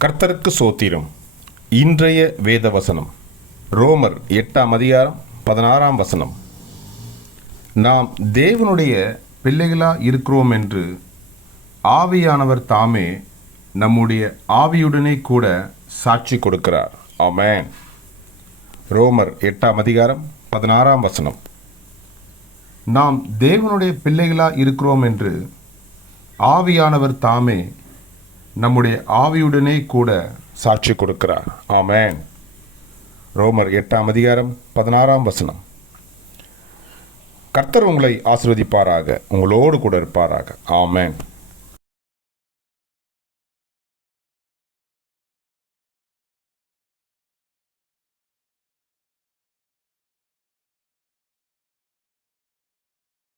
கர்த்தருக்கு சோத்திரம். இன்றைய வேத வசனம் ரோமர் எட்டாம் அதிகாரம் பதினாறாம் வசனம். நாம் தேவனுடைய பிள்ளைகளா இருக்கிறோம் என்று ஆவியானவர் தாமே நம்முடைய ஆவியுடனே கூட சாட்சி கொடுக்கிறார். ஆமேன். ரோமர் எட்டாம் அதிகாரம் பதினாறாம் வசனம். நாம் தேவனுடைய பிள்ளைகளா இருக்கிறோம் என்று ஆவியானவர் தாமே நம்முடைய ஆவியுடனே கூட சாட்சி கொடுக்கிறார். ஆமேன். ரோமர் எட்டாம் அதிகாரம் பதினாறாம் வசனம். கர்த்தர் உங்களை ஆசிர்வதிப்பாராக உங்களோடு கூட இருப்பாராக. ஆமேன்.